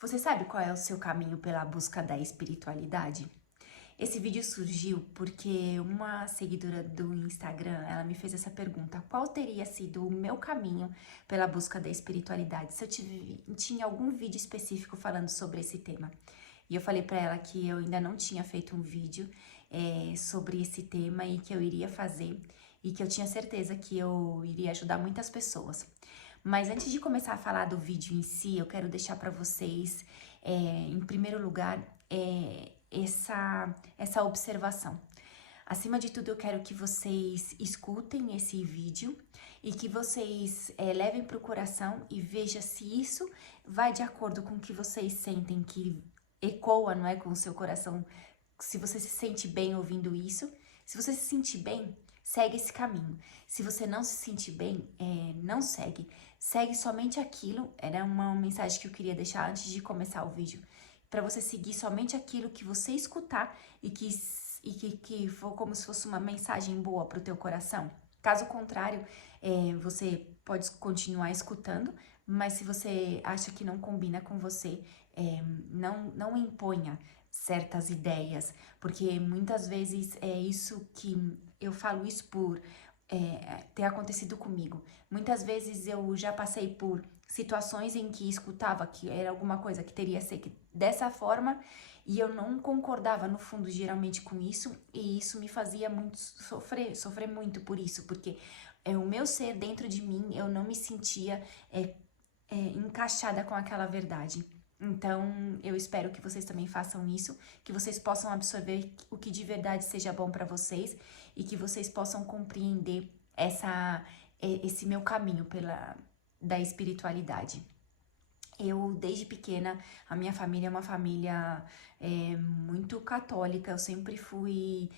Você sabe qual é o seu caminho pela busca da espiritualidade? Esse vídeo surgiu porque uma seguidora do Instagram, ela me fez essa pergunta: qual teria sido o meu caminho pela busca da espiritualidade? Se eu tinha algum vídeo específico falando sobre esse tema. E eu falei pra ela que eu ainda não tinha feito um vídeo sobre esse tema e que eu iria fazer e que eu tinha certeza que eu iria ajudar muitas pessoas. Mas antes de começar a falar do vídeo em si, eu quero deixar para vocês, em primeiro lugar, essa observação. Acima de tudo, eu quero que vocês escutem esse vídeo e que vocês levem para o coração e vejam se isso vai de acordo com o que vocês sentem, que ecoa, não é, com o seu coração, se você se sente bem ouvindo isso. Se você se sentir bem, segue esse caminho. Se você não se sentir bem, não segue. Segue somente aquilo. Era uma mensagem que eu queria deixar antes de começar o vídeo. Para você seguir somente aquilo que você escutar e que for como se fosse uma mensagem boa para o teu coração. Caso contrário, você pode continuar escutando, mas se você acha que não combina com você, não imponha certas ideias, porque muitas vezes é isso que eu falo isso por ter acontecido comigo. Muitas vezes eu já passei por situações em que escutava que era alguma coisa que teria ser dessa forma e eu não concordava no fundo geralmente com isso, e isso me fazia muito sofrer muito por isso, porque o meu ser dentro de mim, eu não me sentia encaixada com aquela verdade. Então, eu espero que vocês também façam isso, que vocês possam absorver o que de verdade seja bom para vocês e que vocês possam compreender esse meu caminho da espiritualidade. Eu, desde pequena, a minha família é uma família muito católica, eu sempre fui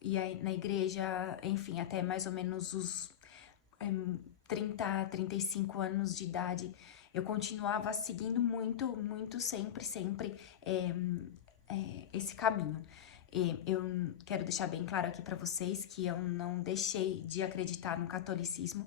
ia na igreja, enfim, até mais ou menos os 35 anos de idade. Eu continuava seguindo muito, sempre esse caminho. E eu quero deixar bem claro aqui para vocês que eu não deixei de acreditar no catolicismo,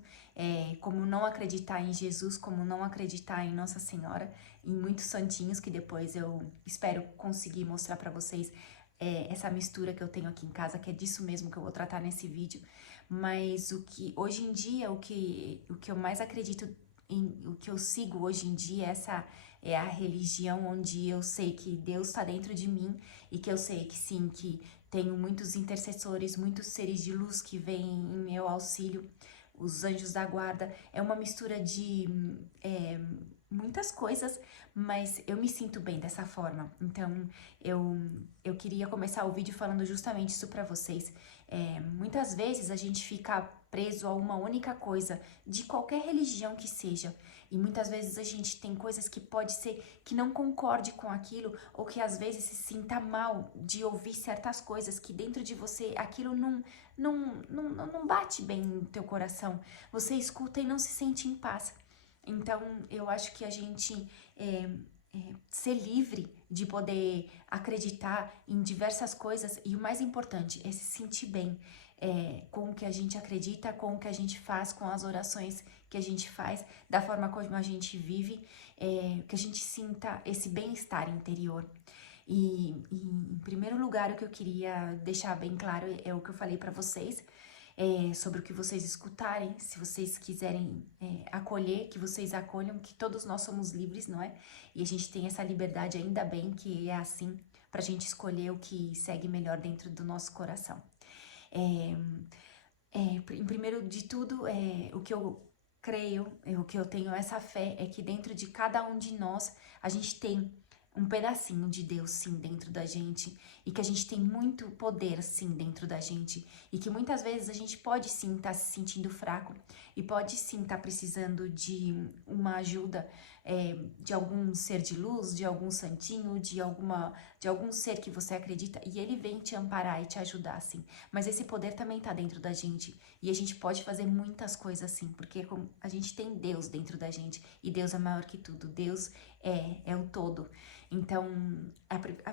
como não acreditar em Jesus, como não acreditar em Nossa Senhora, em muitos santinhos que depois eu espero conseguir mostrar para vocês essa mistura que eu tenho aqui em casa, que é disso mesmo que eu vou tratar nesse vídeo. Mas o que hoje em dia, o que eu mais acredito o que eu sigo hoje em dia, essa é a religião onde eu sei que Deus está dentro de mim e que eu sei que sim, que tenho muitos intercessores, muitos seres de luz que vêm em meu auxílio, os anjos da guarda. É uma mistura de muitas coisas, mas eu me sinto bem dessa forma. Então, eu queria começar o vídeo falando justamente isso para vocês. Muitas vezes a gente fica preso a uma única coisa, de qualquer religião que seja, e muitas vezes a gente tem coisas que pode ser que não concorde com aquilo, ou que às vezes se sinta mal de ouvir certas coisas que dentro de você aquilo não bate bem no teu coração. Você escuta e não se sente em paz. Então, eu acho que a gente ser livre de poder acreditar em diversas coisas, e o mais importante é se sentir bem com o que a gente acredita, com o que a gente faz, com as orações que a gente faz, da forma como a gente vive, que a gente sinta esse bem-estar interior. E, em primeiro lugar, o que eu queria deixar bem claro é o que eu falei para vocês, sobre o que vocês escutarem. Se vocês quiserem acolher, que vocês acolham, que todos nós somos livres, não é? E a gente tem essa liberdade, ainda bem que é assim, pra gente escolher o que segue melhor dentro do nosso coração. Em primeiro de tudo, o que eu creio, o que eu tenho essa fé, é que dentro de cada um de nós, a gente tem um pedacinho de Deus, sim, dentro da gente, e que a gente tem muito poder, sim, dentro da gente, e que muitas vezes a gente pode, sim, estar se sentindo fraco, e pode, sim, estar precisando de uma ajuda, de algum ser de luz, de algum santinho, de algum ser que você acredita, e ele vem te amparar e te ajudar, assim. Mas esse poder também tá dentro da gente, e a gente pode fazer muitas coisas assim, porque a gente tem Deus dentro da gente, e Deus é maior que tudo, Deus é o todo. Então,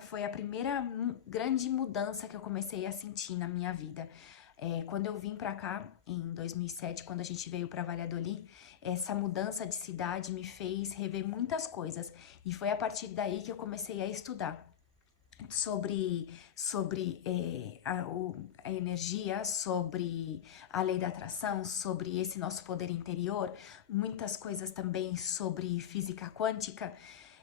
foi a primeira grande mudança que eu comecei a sentir na minha vida. Quando eu vim pra cá, em 2007, quando a gente veio pra Valladolid, essa mudança de cidade me fez rever muitas coisas. E foi a partir daí que eu comecei a estudar sobre a energia, sobre a lei da atração, sobre esse nosso poder interior, muitas coisas também sobre física quântica.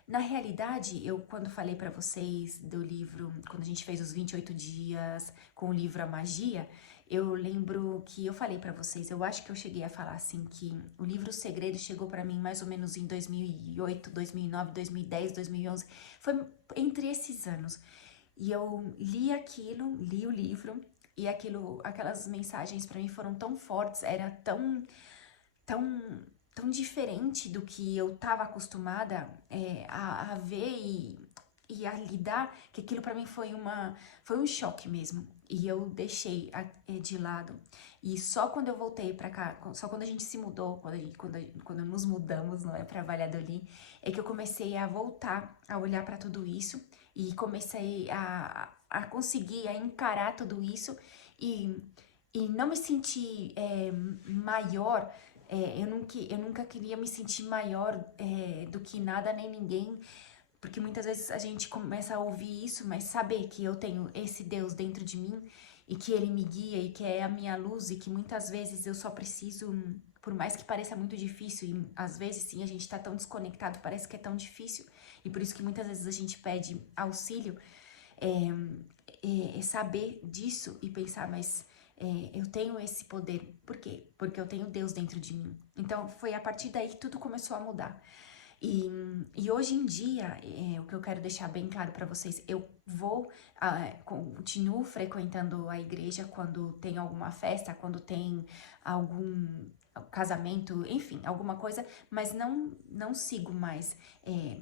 Na realidade, eu quando falei para vocês do livro, quando a gente fez os 28 dias com o livro A Magia, eu lembro que eu falei para vocês, eu acho que eu cheguei a falar assim que o livro O Segredo chegou para mim mais ou menos em 2008, 2009, 2010, 2011, foi entre esses anos. E eu li aquilo, li o livro, e aquelas mensagens para mim foram tão fortes, era tão, tão diferente do que eu estava acostumada a ver e a lidar, que aquilo para mim foi um choque mesmo. E eu deixei de lado. E só quando eu voltei para cá, só quando a gente se mudou, quando nos mudamos, não é, para Valladolid, é que eu comecei a voltar a olhar para tudo isso e comecei a conseguir a encarar tudo isso e não me sentir maior. Eu nunca queria me sentir maior do que nada nem ninguém, porque muitas vezes a gente começa a ouvir isso, mas saber que eu tenho esse Deus dentro de mim e que Ele me guia e que é a minha luz e que muitas vezes eu só preciso, por mais que pareça muito difícil, e às vezes sim a gente tá tão desconectado, parece que é tão difícil, e por isso que muitas vezes a gente pede auxílio, saber disso e pensar, mas eu tenho esse poder. Por quê? Porque eu tenho Deus dentro de mim. Então foi a partir daí que tudo começou a mudar. E hoje em dia, o que eu quero deixar bem claro para vocês, eu continuo frequentando a igreja quando tem alguma festa, quando tem algum casamento, enfim, alguma coisa, mas não sigo mais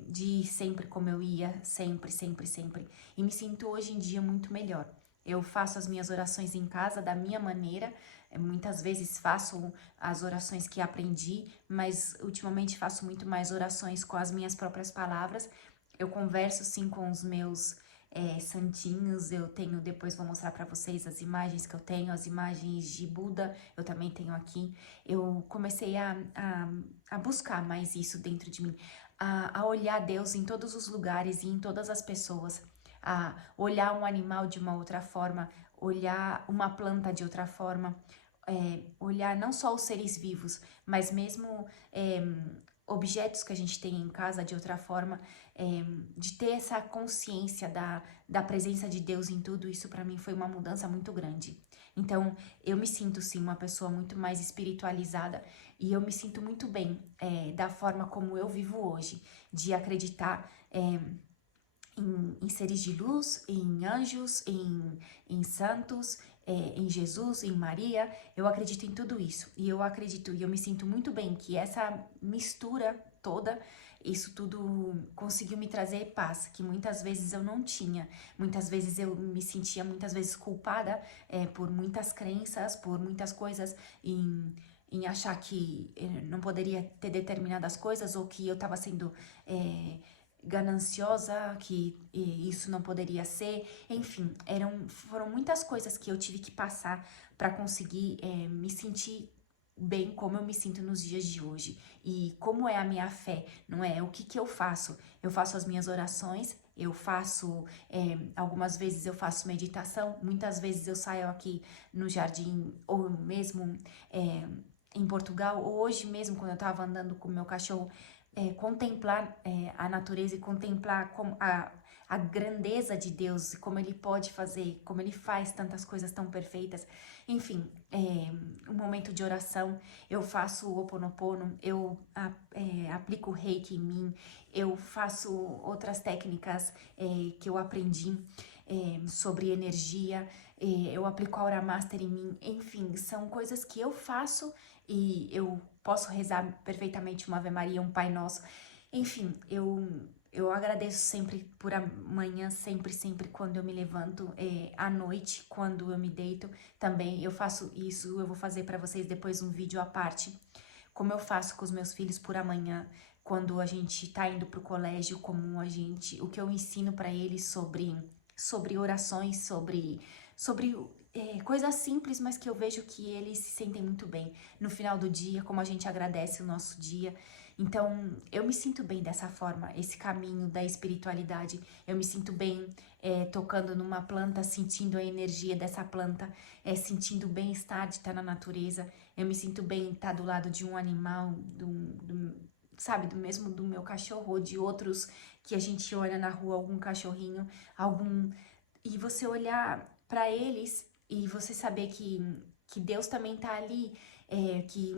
de ir sempre como eu ia, sempre, sempre, sempre. E me sinto hoje em dia muito melhor. Eu faço as minhas orações em casa da minha maneira, muitas vezes faço as orações que aprendi, mas ultimamente faço muito mais orações com as minhas próprias palavras. Eu converso sim com os meus santinhos, eu tenho, depois vou mostrar para vocês as imagens que eu tenho, as imagens de Buda, eu também tenho aqui. Eu comecei a buscar mais isso dentro de mim, a olhar Deus em todos os lugares e em todas as pessoas, a olhar um animal de uma outra forma, olhar uma planta de outra forma, olhar não só os seres vivos, mas mesmo objetos que a gente tem em casa de outra forma, de ter essa consciência da presença de Deus em tudo isso, para mim foi uma mudança muito grande. Então, eu me sinto sim uma pessoa muito mais espiritualizada e eu me sinto muito bem da forma como eu vivo hoje, de acreditar em seres de luz, em anjos, em santos, em Jesus, em Maria. Eu acredito em tudo isso. E eu acredito e eu me sinto muito bem que essa mistura toda, isso tudo conseguiu me trazer paz, que muitas vezes eu não tinha. Muitas vezes eu me sentia muitas vezes culpada por muitas crenças, por muitas coisas em achar que não poderia ter determinadas coisas ou que eu estava sendo gananciosa, que isso não poderia ser, enfim, foram muitas coisas que eu tive que passar para conseguir me sentir bem como eu me sinto nos dias de hoje. E como é a minha fé, não é? O que eu faço? Eu faço as minhas orações, eu faço, algumas vezes eu faço meditação, muitas vezes eu saio aqui no jardim, ou mesmo em Portugal, ou hoje mesmo quando eu tava andando com o meu cachorro, contemplar a natureza e contemplar a grandeza de Deus, como Ele pode fazer, como Ele faz tantas coisas tão perfeitas. Enfim, um momento de oração, eu faço o Ho Oponopono, eu aplico o Reiki em mim, eu faço outras técnicas que eu aprendi sobre energia, eu aplico a Aura Master em mim, enfim, são coisas que eu faço e eu posso rezar perfeitamente uma Ave Maria, um Pai Nosso. Enfim, eu agradeço sempre por amanhã, sempre, sempre quando eu me levanto, à noite, quando eu me deito, também eu faço isso, eu vou fazer para vocês depois um vídeo à parte, como eu faço com os meus filhos por amanhã, quando a gente tá indo pro colégio, o que eu ensino para eles sobre orações, sobre coisas simples, mas que eu vejo que eles se sentem muito bem no final do dia, como a gente agradece o nosso dia. Então, eu me sinto bem dessa forma, esse caminho da espiritualidade. Eu me sinto bem tocando numa planta, sentindo a energia dessa planta, sentindo o bem-estar de estar na natureza. Eu me sinto bem estar do lado de um animal, sabe, do mesmo do meu cachorro ou de outros que a gente olha na rua, algum cachorrinho, algum... E você olhar para eles e você saber que Deus também tá ali, que,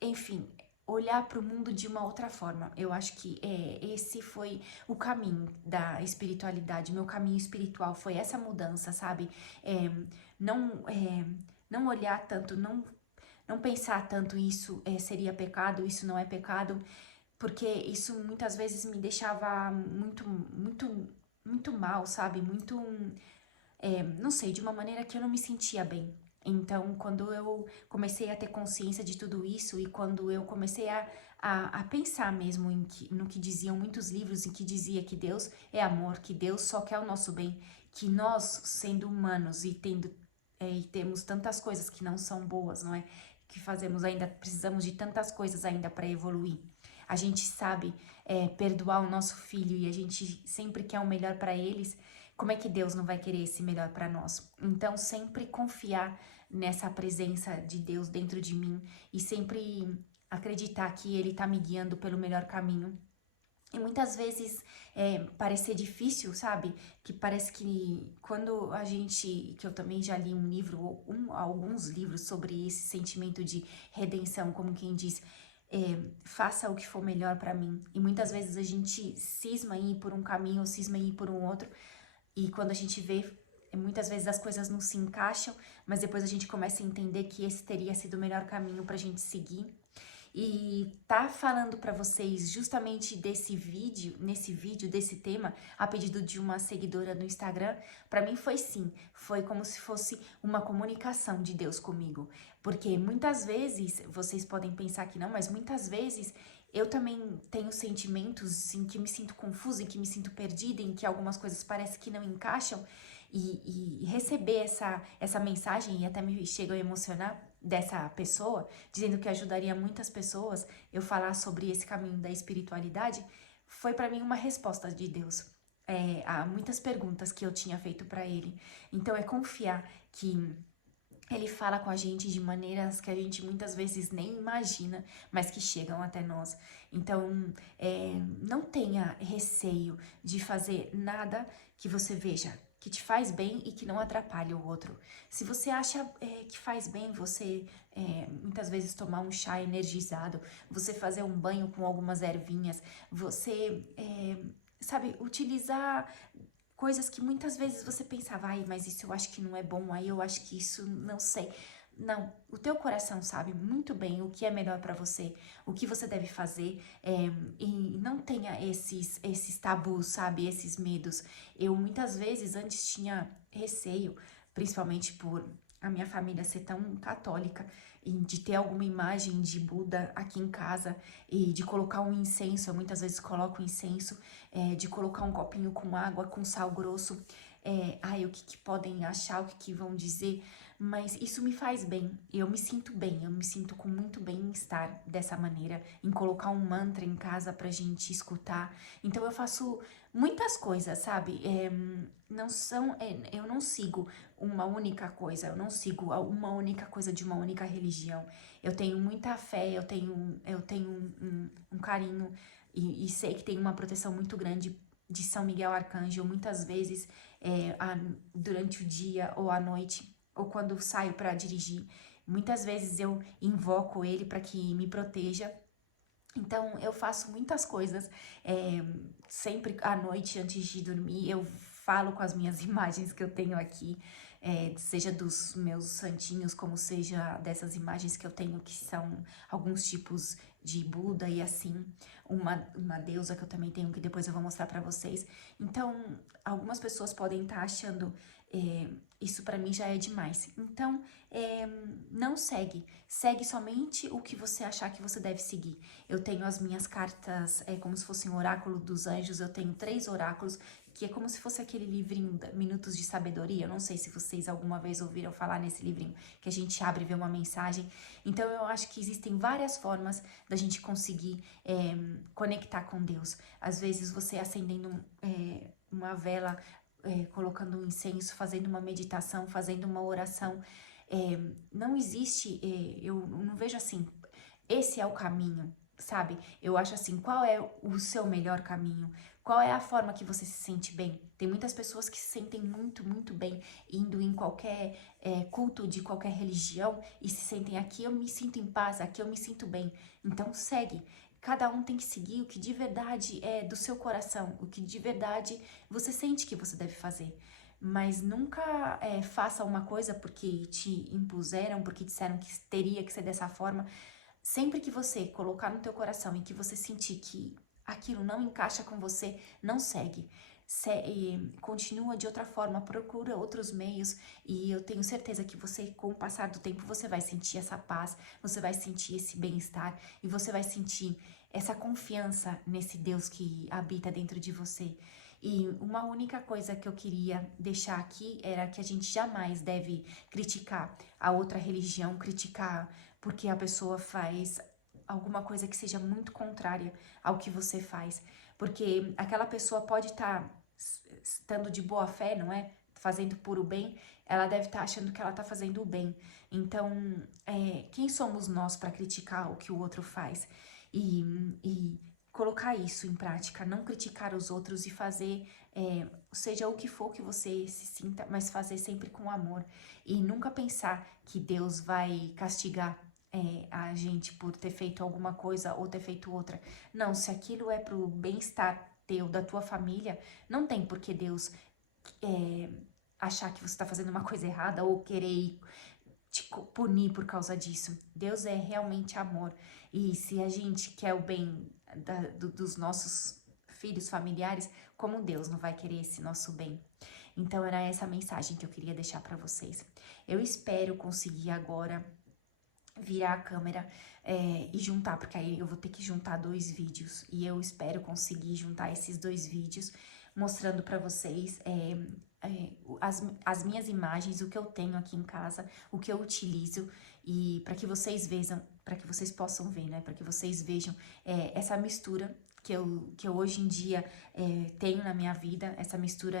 enfim, olhar para o mundo de uma outra forma. Eu acho que esse foi o caminho da espiritualidade, meu caminho espiritual foi essa mudança, sabe? É, não, não olhar tanto, não pensar tanto isso seria pecado, isso não é pecado, porque isso muitas vezes me deixava muito mal, sabe? Não sei, de uma maneira que eu não me sentia bem. Então, quando eu comecei a ter consciência de tudo isso e quando eu comecei a pensar mesmo no que diziam muitos livros, em que dizia que Deus é amor, que Deus só quer o nosso bem, que nós, sendo humanos e temos tantas coisas que não são boas, não é? Que fazemos ainda, precisamos de tantas coisas ainda para evoluir. A gente sabe perdoar o nosso filho e a gente sempre quer o melhor para eles. Como é que Deus não vai querer esse melhor para nós? Então, sempre confiar nessa presença de Deus dentro de mim e sempre acreditar que Ele tá me guiando pelo melhor caminho. E muitas vezes parecer difícil, sabe? Que parece que quando a gente, que eu também já li um livro, alguns livros sobre esse sentimento de redenção, como quem diz, faça o que for melhor para mim. E muitas vezes a gente cisma em ir por um caminho, cisma em ir por um outro, e quando a gente vê, muitas vezes as coisas não se encaixam, mas depois a gente começa a entender que esse teria sido o melhor caminho pra gente seguir. E tá falando pra vocês justamente nesse vídeo, desse tema, a pedido de uma seguidora no Instagram, pra mim foi sim, foi como se fosse uma comunicação de Deus comigo. Porque muitas vezes, vocês podem pensar que não, mas muitas vezes eu também tenho sentimentos em que me sinto confusa, em que me sinto perdida, em que algumas coisas parecem que não encaixam. E receber essa mensagem, e até me chega a emocionar, dessa pessoa, dizendo que ajudaria muitas pessoas eu falar sobre esse caminho da espiritualidade, foi para mim uma resposta de Deus. Há muitas perguntas que eu tinha feito para ele. Então é confiar que ele fala com a gente de maneiras que a gente muitas vezes nem imagina, mas que chegam até nós. Então, não tenha receio de fazer nada que você veja que te faz bem e que não atrapalhe o outro. Se você acha que faz bem você muitas vezes tomar um chá energizado, você fazer um banho com algumas ervinhas, você, sabe, utilizar coisas que muitas vezes você pensava, ai, mas isso eu acho que não é bom, aí eu acho que isso não sei. Não, o teu coração sabe muito bem o que é melhor para você, o que você deve fazer, e não tenha esses tabus, sabe, esses medos. Eu muitas vezes antes tinha receio, principalmente por a minha família ser tão católica, e de ter alguma imagem de Buda aqui em casa e de colocar um incenso, eu muitas vezes coloco incenso, de colocar um copinho com água, com sal grosso, ai, o que que podem achar, o que que vão dizer, mas isso me faz bem, eu me sinto bem, eu me sinto com muito bem-estar dessa maneira, em colocar um mantra em casa pra gente escutar, então eu faço muitas coisas, sabe, eu não sigo uma única coisa, eu não sigo uma única coisa de uma única religião, eu tenho muita fé, eu tenho um carinho e sei que tem uma proteção muito grande de São Miguel Arcanjo, muitas vezes durante o dia ou à noite, ou quando saio para dirigir, muitas vezes eu invoco ele para que me proteja. Então eu faço muitas coisas, sempre à noite antes de dormir eu falo com as minhas imagens que eu tenho aqui, seja dos meus santinhos, como seja dessas imagens que eu tenho que são alguns tipos de Buda e assim, uma deusa que eu também tenho, que depois eu vou mostrar pra vocês. Então, algumas pessoas podem estar achando, isso pra mim já é demais. Então, não segue. Segue somente o que você achar que você deve seguir. Eu tenho as minhas cartas, como se fosse um oráculo dos anjos, eu tenho 3 oráculos, que é como se fosse aquele livrinho Minutos de Sabedoria. Eu não sei se vocês alguma vez ouviram falar nesse livrinho, que a gente abre e vê uma mensagem. Então, eu acho que existem várias formas da gente conseguir conectar com Deus. Às vezes, você acendendo uma vela, colocando um incenso, fazendo uma meditação, fazendo uma oração. Não existe, eu não vejo assim, esse é o caminho, sabe? Eu acho assim, qual é o seu melhor caminho? Qual é a forma que você se sente bem? Tem muitas pessoas que se sentem muito, muito bem indo em qualquer culto de qualquer religião e se sentem aqui eu me sinto em paz, aqui eu me sinto bem. Então segue. Cada um tem que seguir o que de verdade é do seu coração, o que de verdade você sente que você deve fazer. Mas nunca faça uma coisa porque te impuseram, porque disseram que teria que ser dessa forma. Sempre que você colocar no teu coração e que você sentir que aquilo não encaixa com você, não segue. Continua de outra forma, procura outros meios e eu tenho certeza que você, com o passar do tempo, você vai sentir essa paz, você vai sentir esse bem-estar e você vai sentir essa confiança nesse Deus que habita dentro de você. E uma única coisa que eu queria deixar aqui era que a gente jamais deve criticar a outra religião, criticar porque a pessoa faz alguma coisa que seja muito contrária ao que você faz. Porque aquela pessoa pode estar estando de boa fé, não é? Fazendo por o bem, ela deve estar achando que ela está fazendo o bem. Então, quem somos nós para criticar o que o outro faz? E colocar isso em prática, não criticar os outros e fazer, seja o que for que você se sinta, mas fazer sempre com amor. E nunca pensar que Deus vai castigar a gente por ter feito alguma coisa ou ter feito outra. Não, se aquilo é pro bem-estar teu, da tua família, não tem por que Deus achar que você tá fazendo uma coisa errada ou querer te punir por causa disso. Deus é realmente amor. E se a gente quer o bem dos nossos filhos, familiares, como Deus não vai querer esse nosso bem? Então era essa mensagem que eu queria deixar para vocês. Eu espero conseguir agora virar a câmera e juntar, porque aí eu vou ter que juntar 2 vídeos. E eu espero conseguir juntar esses 2 vídeos, mostrando para vocês as minhas imagens, o que eu tenho aqui em casa, o que eu utilizo, e para que vocês vejam, para que vocês possam ver, né? Para que vocês vejam essa mistura que eu hoje em dia tenho na minha vida, essa mistura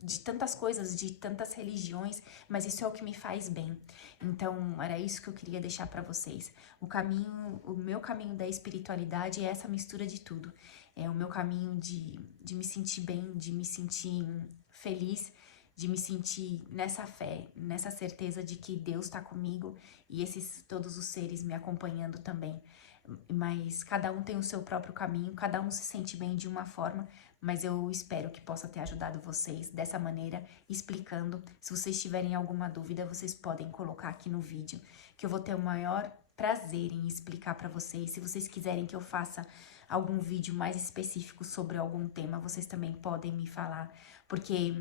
de tantas coisas, de tantas religiões, mas isso é o que me faz bem. Então, era isso que eu queria deixar para vocês. O meu caminho da espiritualidade é essa mistura de tudo. É o meu caminho de me sentir bem, de me sentir feliz, de me sentir nessa fé, nessa certeza de que Deus está comigo e todos os seres me acompanhando também. Mas cada um tem o seu próprio caminho, cada um se sente bem de uma forma, mas eu espero que possa ter ajudado vocês dessa maneira, explicando. Se vocês tiverem alguma dúvida, vocês podem colocar aqui no vídeo, que eu vou ter o maior prazer em explicar para vocês. Se vocês quiserem que eu faça algum vídeo mais específico sobre algum tema, vocês também podem me falar, porque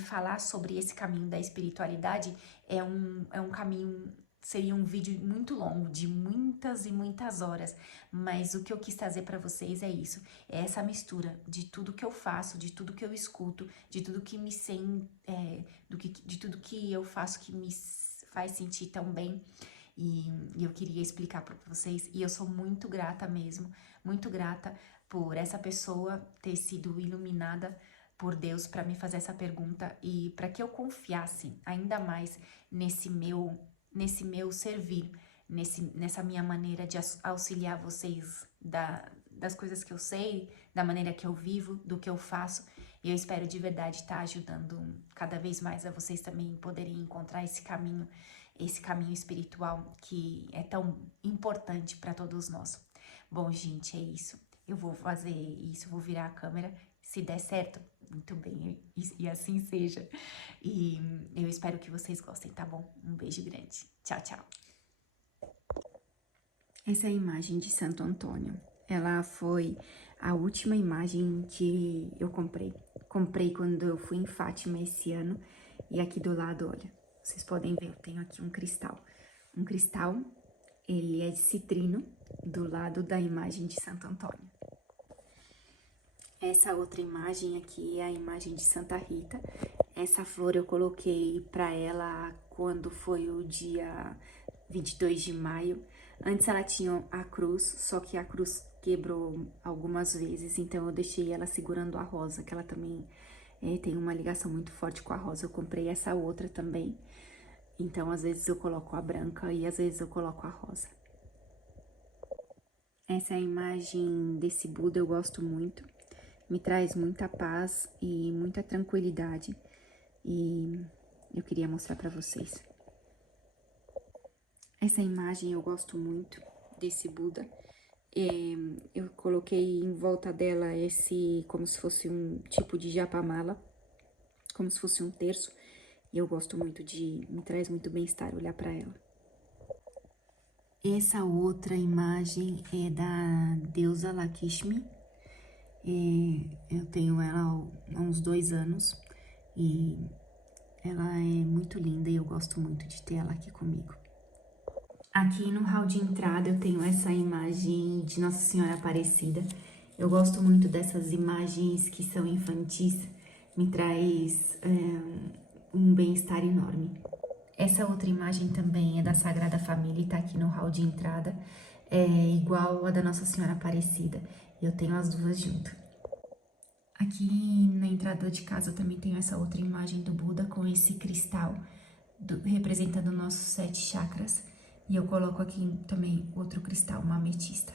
falar sobre esse caminho da espiritualidade é um caminho. Seria um vídeo muito longo, de muitas e muitas horas, mas o que eu quis trazer para vocês é isso, é essa mistura de tudo que eu faço, de tudo que eu escuto, de tudo que me de tudo que eu faço que me faz sentir tão bem, e eu queria explicar para vocês, e eu sou muito grata mesmo, muito grata por essa pessoa ter sido iluminada por Deus para me fazer essa pergunta e para que eu confiasse ainda mais nesse meu servir, nessa minha maneira de auxiliar vocês das coisas que eu sei, da maneira que eu vivo, do que eu faço. E eu espero de verdade estar ajudando cada vez mais a vocês também poderem encontrar esse caminho espiritual que é tão importante para todos nós. Bom, gente, é isso. Eu vou fazer isso, vou virar a câmera. Se der certo, muito bem, e assim seja. E eu espero que vocês gostem, tá bom? Um beijo grande. Tchau, tchau. Essa é a imagem de Santo Antônio. Ela foi a última imagem que eu comprei. Comprei quando eu fui em Fátima esse ano. E aqui do lado, olha, vocês podem ver, eu tenho aqui um cristal. Um cristal, ele é de citrino, do lado da imagem de Santo Antônio. Essa outra imagem aqui é a imagem de Santa Rita. Essa flor eu coloquei pra ela quando foi o dia 22 de maio. Antes ela tinha a cruz, só que a cruz quebrou algumas vezes, então eu deixei ela segurando a rosa, que ela também tem uma ligação muito forte com a rosa. Eu comprei essa outra também, então às vezes eu coloco a branca e às vezes eu coloco a rosa. Essa é a imagem desse Buda, eu gosto muito. Me traz muita paz e muita tranquilidade. E eu queria mostrar pra vocês. Essa imagem eu gosto muito desse Buda. Eu coloquei em volta dela como se fosse um tipo de japamala, como se fosse um terço. E eu gosto muito me traz muito bem-estar olhar pra ela. Essa outra imagem é da deusa Lakshmi. Eu tenho ela há uns 2 anos e ela é muito linda e eu gosto muito de ter ela aqui comigo. Aqui no hall de entrada eu tenho essa imagem de Nossa Senhora Aparecida. Eu gosto muito dessas imagens que são infantis, me traz um bem-estar enorme. Essa outra imagem também é da Sagrada Família e tá aqui no hall de entrada. É igual a da Nossa Senhora Aparecida. Eu tenho as duas junto. Aqui na entrada de casa eu também tenho essa outra imagem do Buda com esse cristal representando nossos 7 chakras. E eu coloco aqui também outro cristal, uma ametista.